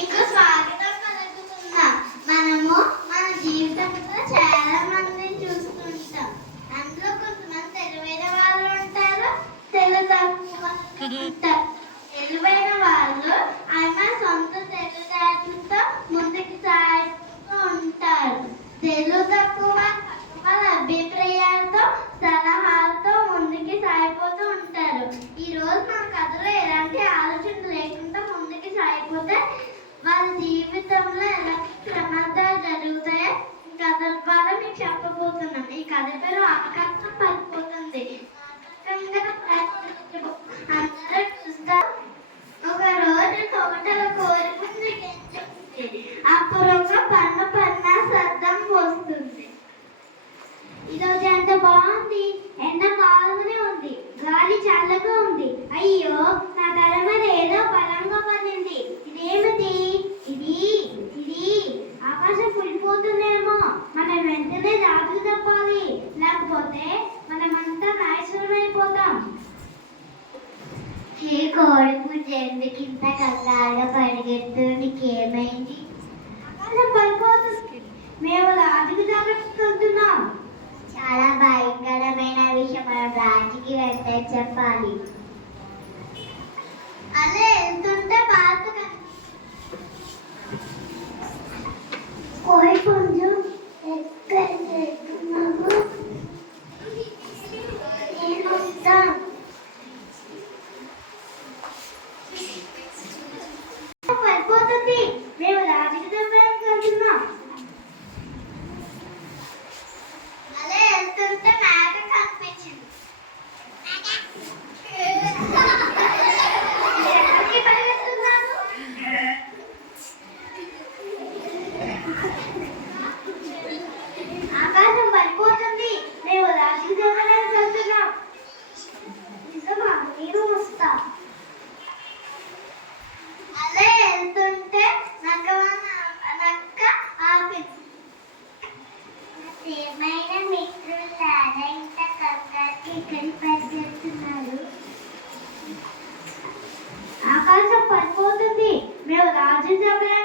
మీకు స్వాగతం పలుకుతున్నాం. మనము మన జీవితంలో చాలా మందిని చూస్తుంటాం. అందులో కొంతమంది తెలివైన వాళ్ళు ఉంటారు, తెలివి తక్కువ ఉంటారు. తెలివైన వాళ్ళు ఆయన సొంత తెలివితేటలతో ముందుకు సాగుతూ ఉంటారు. తెలివి తక్కువ వాళ్ళ అభిప్రాయాలతో సలహాలతో ముందుకు సాగిపోతూ ఉంటారు. ఈ రోజు మన కథలో ఎలాంటి ఆలోచన లేకుండా ముందుకు సాగిపోతే వాళ్ళ జీవితంలో ఎలాంటి ప్రమాదాలు జరుగుతాయో కథ ద్వారా మీకు చెప్పబోతున్నాం. ఈ కథ పేరు ఆకాశం పడిపోతుంది. అందరూ చూస్తారు. ఒక రోజు తోటలో కోరుకుంది అప్పుడు ఒక పన్ను శబ్దం వస్తుంది. ఈరోజు ఎంత బాగుంది, ఎండ కాలుగానే ఉంది, గాలి చల్లగా ఉంది. అయ్యో, నా తల మీద ఏదో బలంగా పడింది. ఇదేమిటి? ఇది ఇది ఆకాశం కూలిపోతుందేమో. మనం వెంటనే జాగ్రత్త తప్పాలి, లేకపోతే మనమంతా నాశనం అయిపోతాం. ఈ కోడిపు ఎందుకింత కంగారుగా పరిగెత్తు? నీకేమైంది? ఆకాశం పడిపోతుంది. మేము రాజుకి జాగ్రత్తున్నాం. చాలా భయంకరమైన విషయం. మనం రాజుకి వెంటనే చెప్పాలి. అదే వెళ్తుంటే పాత కోడి పుంజు ఎక్కడున్నాము? నేను వస్తాను. పడిపోతుంది. మేము రాజుకి చెప్పడానికి వెళ్తున్నాం. అదే వెళ్తుంటే మేక కనిపించింది. ఎక్కడికి పరిగెత్తున్నాను? ఆకాశం పడిపోతుంది. మేము రాజుకి చెప్పడానికి వెళ్తున్నాం. నిజమా? నేను వస్తా. అదే వెళ్తుంటే నక్క ఆపింది. ఏమైనా మిత్రులారా ఇంత కంగారుకి ఇక్కడికి పరిగెత్తున్నారు? ఆకాశం పడిపోతుంది. మేము రాజు చెప్పడానికి